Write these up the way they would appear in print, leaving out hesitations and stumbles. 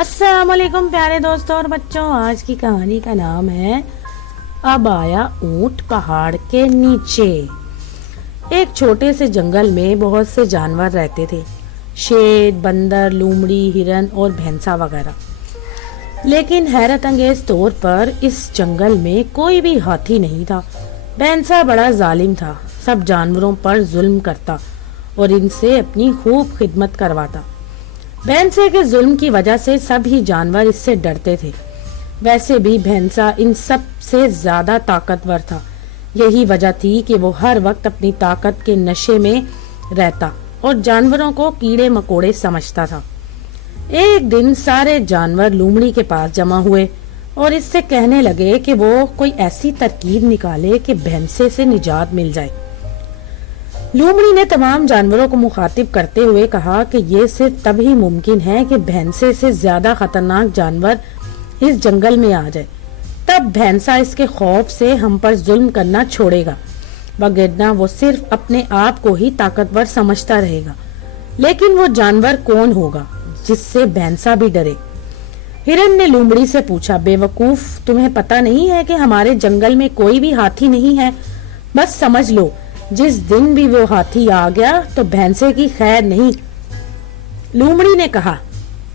अस्सलाम वालेकुम प्यारे दोस्तों और बच्चों। आज की कहानी का नाम है अब आया ऊंट पहाड़ के नीचे। एक छोटे से जंगल में बहुत से जानवर रहते थे, शेर, बंदर, लोमड़ी, हिरन और भैंसा वगैरह। लेकिन हैरत अंगेज तौर पर इस जंगल में कोई भी हाथी नहीं था। भैंसा बड़ा जालिम था, सब जानवरों पर जुल्म करता और इनसे अपनी खूब खिदमत करवाता। भैंसे के जुल्म की वजह से सभी जानवर इससे डरते थे। वैसे भी भैंसा इन सब से ज्यादा ताकतवर था। यही वजह थी कि वो हर वक्त अपनी ताकत के नशे में रहता और जानवरों को कीड़े मकोड़े समझता था। एक दिन सारे जानवर लोमड़ी के पास जमा हुए और इससे कहने लगे कि वो कोई ऐसी तरकीब निकाले कि भैंसे से निजात मिल जाए। लोमड़ी ने तमाम जानवरों को मुखातिब करते हुए कहा कि ये सिर्फ तभी मुमकिन है कि भैंसे से ज्यादा खतरनाक जानवर इस जंगल में आ जाए, तब भैंसा इसके खौफ से हम पर जुल्म करना छोड़ेगा, वगरना वो सिर्फ अपने आप को ही ताकतवर समझता रहेगा। लेकिन वो जानवर कौन होगा जिससे भैंसा भी डरे? हिरन ने लोमड़ी से पूछा, बेवकूफ, तुम्हें पता नहीं है कि हमारे जंगल में कोई भी हाथी नहीं है? बस समझ लो, जिस दिन भी वो हाथी आ गया तो भैंसे की खैर नहीं। लोमड़ी ने कहा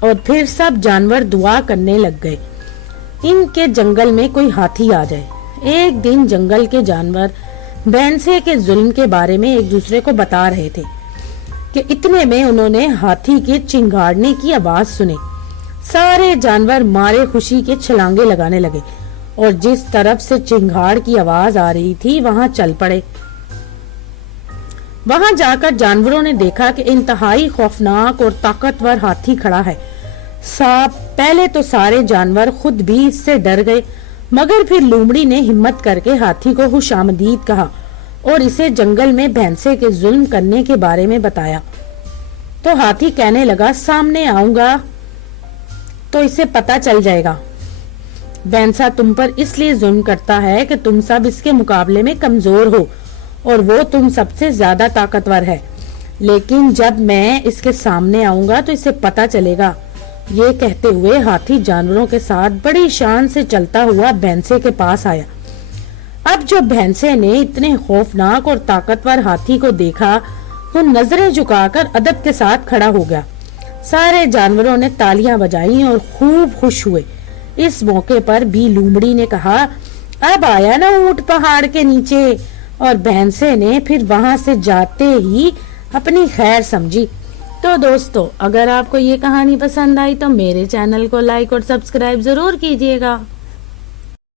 और फिर सब जानवर दुआ करने लग गए इनके जंगल में कोई हाथी आ जाए। एक दिन जंगल के जानवर भैंसे के जुल्म के बारे में एक दूसरे को बता रहे थे कि इतने में उन्होंने हाथी के चिंगाड़ने की आवाज सुनी। सारे जानवर मारे खुशी के छलांगे लगाने लगे और जिस तरफ से चिंगाड़ की आवाज आ रही थी वहां चल पड़े। वहां जाकर जानवरों ने देखा कि इंतहाई खौफनाक और ताकतवर हाथी खड़ा है। पहले तो सारे जानवर खुद भी इससे डर गए, मगर फिर लोमड़ी ने हिम्मत करके हाथी को खुशामदीद कहा और इसे जंगल में भैंसे के जुल्म करने के बारे में बताया। तो हाथी कहने लगा, सामने आऊंगा तो इसे पता चल जाएगा। भैंसा तुम पर इसलिए जुल्म करता है कि तुम सब इसके मुकाबले में कमजोर हो और वो तुम सबसे ज्यादा ताकतवर है, लेकिन जब मैं इसके सामने आऊंगा तो इसे पता चलेगा। ये कहते हुए हाथी जानवरों के साथ बड़ी शान से चलता हुआ भैंसे के पास आया। अब जो भैंसे ने इतने खौफनाक और ताकतवर हाथी को देखा, वो नजरें झुकाकर अदब के साथ खड़ा हो गया। सारे जानवरों ने तालियां बजाई और खूब खुश हुए। इस मौके पर भी लोमड़ी ने कहा, अब आया ना ऊंट पहाड़ के नीचे, और भैंसे ने फिर वहां से जाते ही अपनी खैर समझी। तो दोस्तों, अगर आपको ये कहानी पसंद आई तो मेरे चैनल को लाइक और सब्सक्राइब जरूर कीजिएगा।